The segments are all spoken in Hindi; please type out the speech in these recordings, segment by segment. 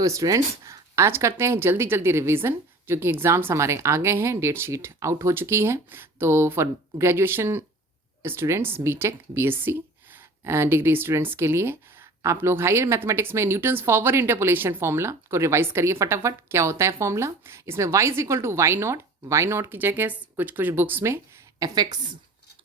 तो स्टूडेंट्स आज करते हैं जल्दी जल्दी रिवीजन, जो कि एग्ज़ाम्स हमारे आ गए हैं, डेट शीट आउट हो चुकी है। तो for graduation students, BTech, BSc degree students के लिए आप लोग हायर मैथमेटिक्स में न्यूटन्स फॉरवर्ड इंटरपोलेशन फॉर्मूला को रिवाइज करिए फटाफट। क्या होता है फॉर्मूला? इसमें y is equal to y naught की जगह कुछ कुछ बुक्स में एफ एक्स,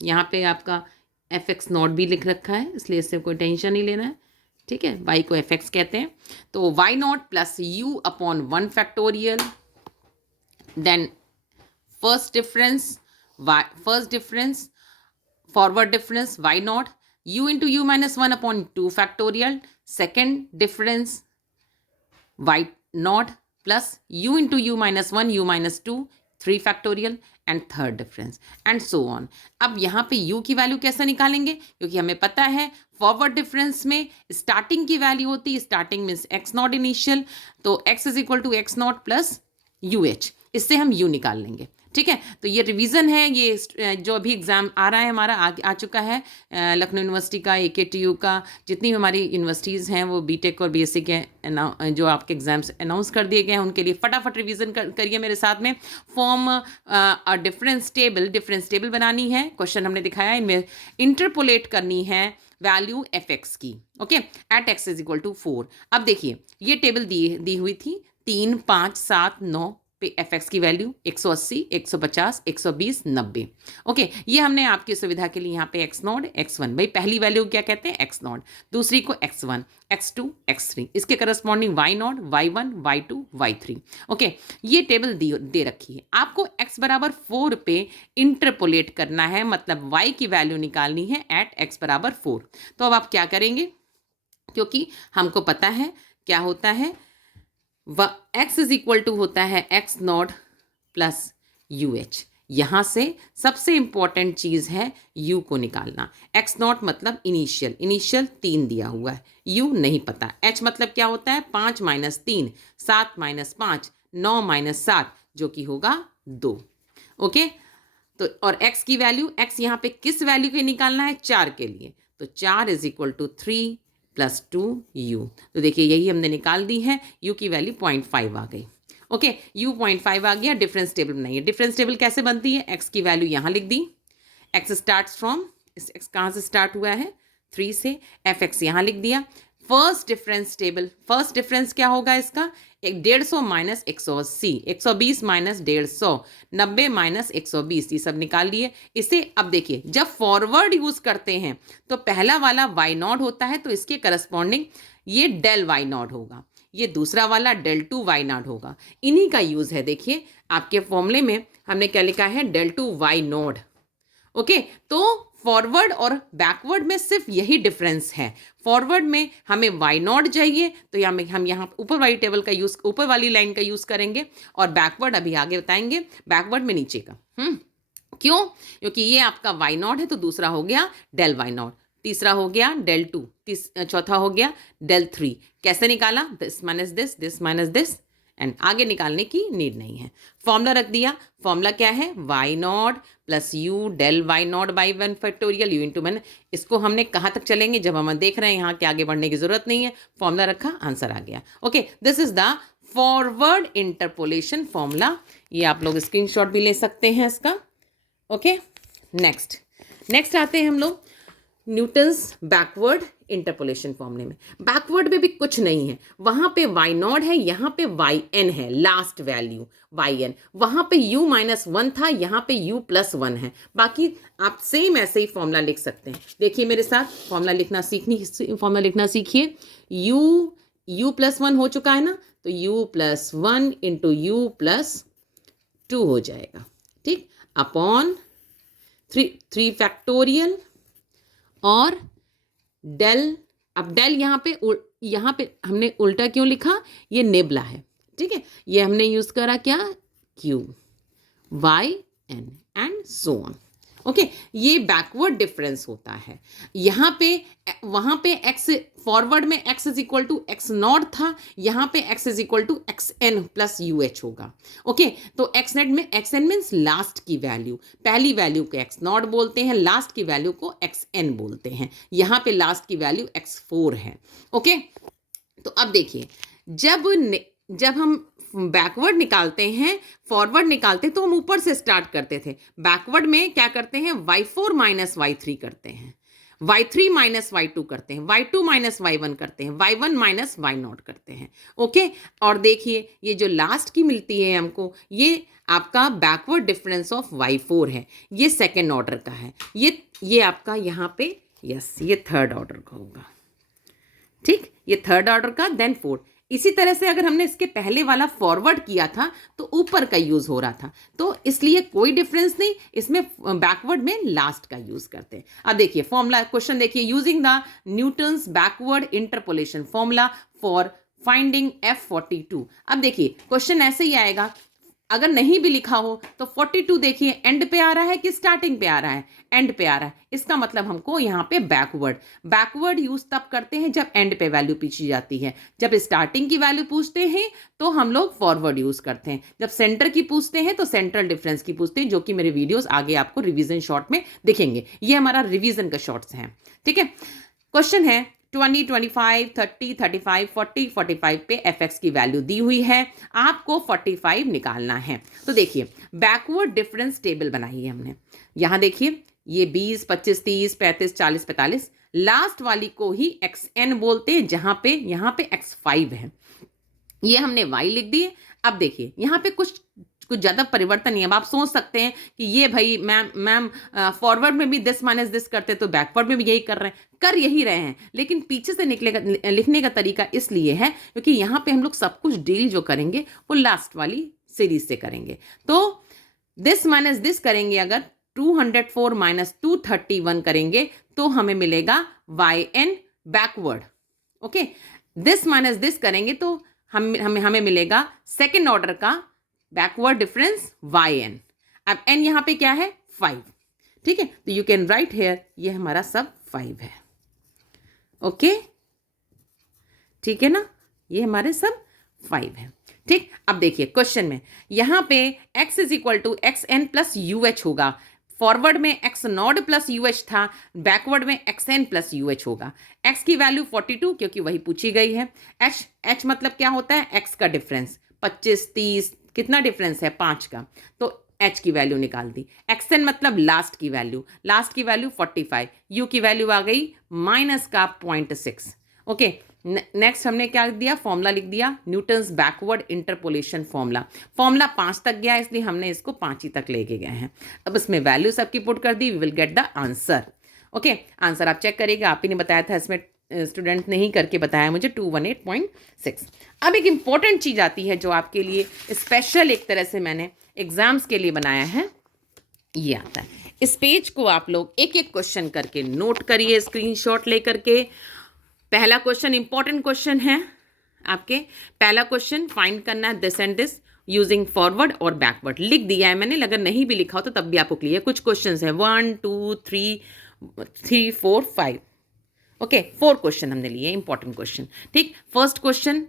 यहाँ पे आपका एफ एक्स नॉट भी लिख रखा है, इसलिए इससे कोई टेंशन नहीं लेना है। ठीक है, y को एफ एक्स कहते हैं। तो y naught plus u upon 1 factorial, then first difference forward difference y naught u into u minus 1 upon 2 factorial, second difference y naught plus u into u minus 1 u minus 2 3 factorial, and third difference and so on. अब यहाँ पे u की वैल्यू कैसे निकालेंगे? क्योंकि हमें पता है फॉरवर्ड डिफरेंस में स्टार्टिंग की वैल्यू होती है, starting means x naught initial, तो x is equal to x naught plus u h, इससे हम u निकाल लेंगे। ठीक है, तो ये रिवीजन है, ये जो अभी एग्जाम आ रहा है हमारा आ चुका है लखनऊ यूनिवर्सिटी का, AKTU का, जितनी हमारी यूनिवर्सिटीज़ हैं वो बीटेक और बीएससी के जो आपके एग्जाम्स अनाउंस कर दिए गए हैं उनके लिए फटाफट रिवीजन करिए मेरे साथ में। फॉर्म अ डिफरेंस टेबल बनानी है, क्वेश्चन हमने दिखाया, इनमें इंटरपोलेट करनी है वैल्यू एफ एक्स की, okay, at x is equal to 4। अब देखिए ये टेबल दी हुई थी 3, 5, 7, 9 पे एफ एक्स की वैल्यू 180, 150, 120, 90। ओके, ये हमने आपकी सुविधा के लिए यहाँ पे एक्स नॉट, x1, भाई पहली वैल्यू क्या कहते हैं? एक्स नॉट, दूसरी को x1, x2, x3, इसके corresponding y not, y1, y2, y3। Okay, ये टेबल दे रखी है, आपको x बराबर 4 पे इंटरपोलेट करना है, मतलब y की वैल्यू निकालनी है एट x बराबर 4। तो अब आप क्या करेंगे? क्योंकि हमको पता है क्या होता है, x इज इक्वल टू होता है x naught plus u H. यहाँ से सबसे इंपॉर्टेंट चीज़ है u को निकालना। x नॉट मतलब इनिशियल 3 दिया हुआ है, u नहीं पता। h मतलब क्या होता है? 5 माइनस 3, 7 माइनस 5, 9 माइनस 7, जो कि होगा 2। ओके, तो और x की वैल्यू, x यहाँ पे किस वैल्यू के निकालना है? 4 के लिए, तो 4 is equal to 3 plus 2u। तो देखिए यही हमने निकाल दी है, u की वैल्यू 0.5 आ गई। ओके, u 0.5 आ गया। डिफरेंस टेबल बनाइए। डिफरेंस टेबल कैसे बनती है? x की वैल्यू यहाँ लिख दी, x स्टार्ट फ्रॉम, x कहाँ से स्टार्ट हुआ है? 3 से, एफ एक्स यहाँ लिख दिया। First difference table, first difference क्या होगा इसका? 150 माइनस 180, 120 माइनस 150, 90 माइनस 120, ये सब निकाल लिए। इसे अब देखिए, जब फॉरवर्ड यूज करते हैं तो पहला वाला वाई नॉट होता है, तो इसके करस्पॉन्डिंग ये डेल वाई नॉट होगा, ये दूसरा वाला डेल टू वाई नॉट होगा। इन्हीं का यूज है। देखिए आपके फॉर्मूले में हमने क्या लिखा है? Del two y naught. Okay, तो फॉरवर्ड और बैकवर्ड में सिर्फ यही डिफरेंस है। फॉरवर्ड में हमें वाई नॉट चाहिए, तो हम यहाँ ऊपर वाली टेबल का यूज, ऊपर वाली लाइन का यूज करेंगे, और बैकवर्ड अभी आगे बताएंगे, बैकवर्ड में नीचे का। क्यों? क्योंकि ये आपका वाई नॉट है, तो दूसरा हो गया डेल वाई नॉट, तीसरा हो गया डेल टू, चौथा हो गया डेल 3। कैसे निकाला? दिस माइनस दिस, एंड आगे निकालने की नीड नहीं है। फॉर्मूला रख दिया। फॉर्मूला क्या है? Y naught plus u del y naught by 1 factorial u into man. इसको हमने कहाँ तक चलेंगे जब हम देख रहे हैं यहाँ के आगे बढ़ने की जरूरत नहीं है। फॉर्मूला रखा, आंसर आ गया। Okay, this is the forward interpolation formula. ये आप लोग स्क्रीनशॉट भी ले सकते हैं इसका। ओके, नेक्स्ट आते हैं हम लोग न्यूटन्स बैकवर्ड इंटरपोलेशन फॉर्मूले में। बैकवर्ड में भी कुछ नहीं है, वहां पे वाई नॉट है, यहाँ पे वाई एन है, लास्ट वैल्यू वाई एन। वहां पे u माइनस 1 था, यहाँ पे u प्लस 1 है। बाकी आप सेम ऐसे ही फॉर्मूला लिख सकते हैं। देखिए मेरे साथ, फॉर्मूला लिखना सीखिए। u प्लस 1 हो चुका है ना, तो u plus 1 into you plus 2 हो जाएगा, ठीक, अपॉन 3 फैक्टोरियल और डेल। अब डेल यहाँ पे हमने उल्टा क्यों लिखा? ये नेबला है, ठीक है, ये हमने यूज करा क्या? Q y n and so on. Okay, ये बैकवर्ड डिफरेंस होता है। यहाँ पे, वहाँ पे x, फॉरवर्ड में x is equal to x naught था, यहाँ पे x is equal to x n plus u h होगा। ओके, तो एक्स नेट में एक्स एन मीन्स लास्ट की वैल्यू, पहली वैल्यू को एक्स नॉट बोलते हैं, लास्ट की वैल्यू को एक्स एन बोलते हैं। यहाँ पे लास्ट की वैल्यू x4 है। ओके, तो अब देखिए जब हम बैकवर्ड निकालते हैं, फॉरवर्ड निकालते हैं, तो हम ऊपर से स्टार्ट करते थे। बैकवर्ड में क्या करते हैं, y4 माइनस y3 करते हैं, y3 माइनस y2 करते हैं, y2 माइनस y1 करते हैं, y1 माइनस y0 करते हैं। ओके, और देखिए ये जो लास्ट की मिलती है हमको, ये आपका बैकवर्ड डिफरेंस ऑफ y4 है, ये सेकेंड ऑर्डर का है, ये आपका यहाँ पे यस ये थर्ड ऑर्डर का होगा। ठीक, ये थर्ड ऑर्डर का, देन फोर्थ। इसी तरह से अगर हमने इसके पहले वाला फॉरवर्ड किया था तो ऊपर का यूज हो रहा था, तो इसलिए कोई डिफरेंस नहीं, इसमें बैकवर्ड में लास्ट का यूज करते हैं। अब देखिए फॉर्मूला क्वेश्चन देखिए, using the Newton's backward interpolation formula for finding F42। अब देखिए क्वेश्चन ऐसे ही आएगा, अगर नहीं भी लिखा हो तो 42 देखिए एंड पे आ रहा है कि स्टार्टिंग पे आ रहा है, एंड पे आ रहा है, इसका मतलब हमको यहाँ पे बैकवर्ड यूज तब करते हैं जब एंड पे वैल्यू पूछी जाती है। जब स्टार्टिंग की वैल्यू पूछते हैं तो हम लोग फॉरवर्ड यूज करते हैं, जब सेंटर की पूछते हैं तो सेंट्रल डिफरेंस की पूछते हैं, जो कि मेरे वीडियोस आगे आपको रिवीजन शॉर्ट में दिखेंगे। ये हमारा रिवीजन का शॉर्ट्स है। ठीक है, क्वेश्चन है 20, 25, 30, 35, 40, 45 पे fx की वैल्यू दी हुई है, आपको 45 निकालना है। तो देखिए बैकवर्ड डिफरेंस टेबल बनाई है हमने। यहाँ देखिए ये 20, 25, 30, 35, 40, 45, लास्ट वाली को ही xn बोलते हैं, जहाँ पे यहाँ पे x5 है, ये हमने y लिख दिए। अब देखिए यहाँ पे कुछ ज़्यादा परिवर्तन नहीं है। अब आप सोच सकते हैं कि ये भाई मैम फॉरवर्ड में भी दिस माइनस दिस करते तो बैकवर्ड में भी यही कर रहे हैं, कर यही रहे हैं, लेकिन पीछे से लिखने का तरीका इसलिए है क्योंकि यहाँ पे हम लोग सब कुछ डील जो करेंगे वो लास्ट वाली सीरीज से करेंगे। तो दिस माइनस दिस करेंगे, अगर 204 माइनस 231 करेंगे तो हमें मिलेगा yn backward. Okay, this minus this करेंगे तो हमें मिलेगा सेकेंड ऑर्डर का बैकवर्ड डिफरेंस yn। अब n यहाँ पे क्या है 5। ठीक है, तो यू कैन राइट हेयर, ये हमारा सब 5 है। ओके, ठीक है ना, ये हमारे सब 5 है। ठीक, अब देखिए क्वेश्चन में यहाँ पे x is equal to xn plus UH होगा, फॉरवर्ड में x नॉट प्लस UH था, बैकवर्ड में xn प्लस UH होगा। x की वैल्यू 42 क्योंकि वही पूछी गई है। h मतलब क्या होता है, x का डिफरेंस, 25, 30, कितना डिफरेंस है 5 का, तो h की वैल्यू निकाल दी। xn मतलब लास्ट की वैल्यू 45, u की वैल्यू आ गई माइनस का 0.6। ओके, नेक्स्ट हमने क्या दिया, फॉर्मूला लिख दिया, Newton's backward interpolation formula. Formula 5 तक गया इसलिए हमने इसको 5 ही तक लेके गए हैं। अब इसमें वैल्यू सबकी पुट कर दी, we will get the answer. Okay, answer आप चेक करिएगा, आप ही ने बताया था, इसमें स्टूडेंट ने ही करके बताया मुझे 218.6। अब एक इंपॉर्टेंट चीज़ आती है जो आपके लिए स्पेशल एक तरह से मैंने एग्जाम्स के लिए बनाया है, ये आता है। इस पेज को आप लोग एक एक क्वेश्चन करके नोट करिए, स्क्रीनशॉट लेकर के। पहला क्वेश्चन इंपॉर्टेंट क्वेश्चन है आपके। पहला क्वेश्चन फाइंड करना है this and this using forward और बैकवर्ड। लिख दिया है मैंने, अगर नहीं भी लिखा हो तो तब भी आपको क्लियर। कुछ क्वेश्चन है 1, 2, 3, 4, 5। ओके, 4 क्वेश्चन हमने लिए, इंपॉर्टेंट क्वेश्चन। ठीक, फर्स्ट क्वेश्चन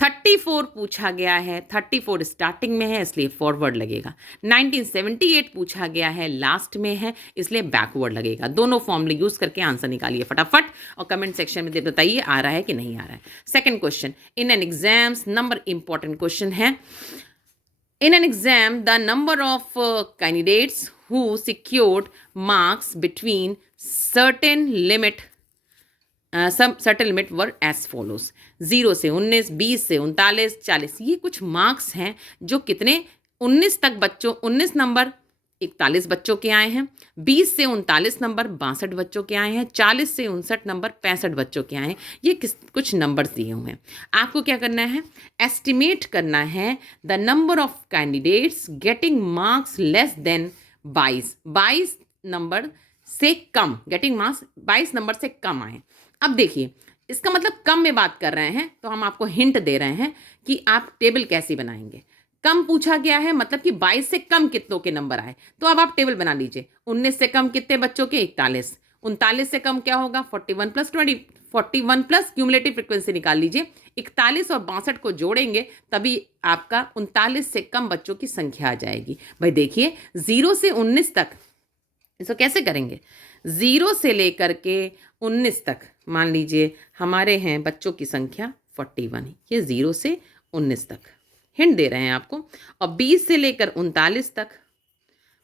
34 पूछा गया है, 34 स्टार्टिंग में है इसलिए फॉरवर्ड लगेगा। 1978 पूछा गया है, लास्ट में है इसलिए बैकवर्ड लगेगा। दोनों फॉर्मूले यूज करके आंसर निकालिए फटाफट और कमेंट सेक्शन में बताइए आ रहा है कि नहीं आ रहा है। Second question, in an exams, number important question है। In an exam the number of candidates who secured marks between certain limit certain limit were as follows. 0 से 19, 20 से 39, 40, ये कुछ मार्क्स हैं जो कितने 19 तक बच्चों, 19 नंबर 41 बच्चों के आए हैं, 20 से 39 नंबर 62 बच्चों के आए हैं, 40 से 59 नंबर 65 बच्चों के आए हैं। ये कुछ नंबर्स दिए हुए हैं। आपको क्या करना है, एस्टिमेट करना है the number of candidates getting marks less than 22 number से कम, गेटिंग मार्क्स 22 नंबर से कम आए। अब देखिए इसका मतलब कम में बात कर रहे हैं तो हम आपको हिंट दे रहे हैं कि आप टेबल कैसे बनाएंगे। कम पूछा गया है मतलब कि 22 से कम कितनों के नंबर आए, तो अब आप टेबल बना लीजिए। 19 से कम कितने बच्चों के, 41। 39 से कम क्या होगा, 41 प्लस 20, 41 प्लस क्यूमुलेटिव फ्रिक्वेंसी निकाल लीजिए। 41 और 62 को जोड़ेंगे तभी आपका 39 से कम बच्चों की संख्या आ जाएगी। भाई देखिए 0 से 19 तक इसको कैसे करेंगे, 0 से लेकर के 19 तक मान लीजिए हमारे हैं बच्चों की संख्या 41, ये 0 से 19 तक हिंट दे रहे हैं आपको। और 20 से लेकर 39 तक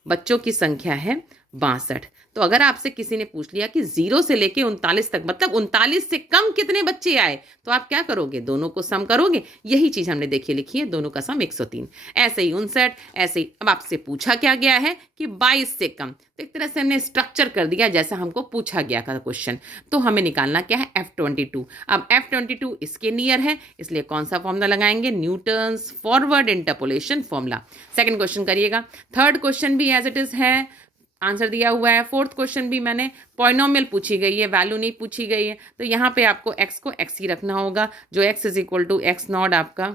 बच्चों की संख्या है 62। तो अगर आपसे किसी ने पूछ लिया कि 0 से लेके 39 तक मतलब 39 से कम कितने बच्चे आए, तो आप क्या करोगे, दोनों को सम करोगे। यही चीज़ हमने देखिए लिखी है, दोनों का सम 103। ऐसे ही 59, ऐसे ही। अब आपसे पूछा क्या गया है कि 22 से कम, तो एक तरह से हमने स्ट्रक्चर कर दिया जैसा हमको पूछा गया था क्वेश्चन। तो हमें निकालना क्या है, F22। अब F22 इसके नियर है, इसलिए कौन सा फॉर्मूला लगाएंगे, Newton's forward interpolation formula. Second question करिएगा। थर्ड क्वेश्चन भी एज इट इज है, आंसर दिया हुआ है। फोर्थ क्वेश्चन भी मैंने पॉलिनोमियल पूछी गई है, वैल्यू नहीं पूछी गई है, तो यहाँ पे आपको x को x ही रखना होगा, जो x is equal to x naught आपका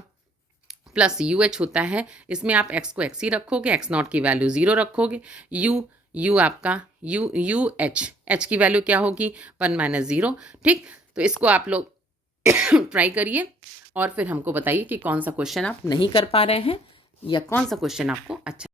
प्लस यू एच होता है। इसमें आप x को x ही रखोगे, एक्स नॉट की वैल्यू 0 रखोगे, u आपका यू एच की वैल्यू क्या होगी, 1 माइनस 0। ठीक, तो इसको आप लोग ट्राई करिए और फिर हमको बताइए कि कौन सा क्वेश्चन आप नहीं कर पा रहे हैं या कौन सा क्वेश्चन आपको अच्छा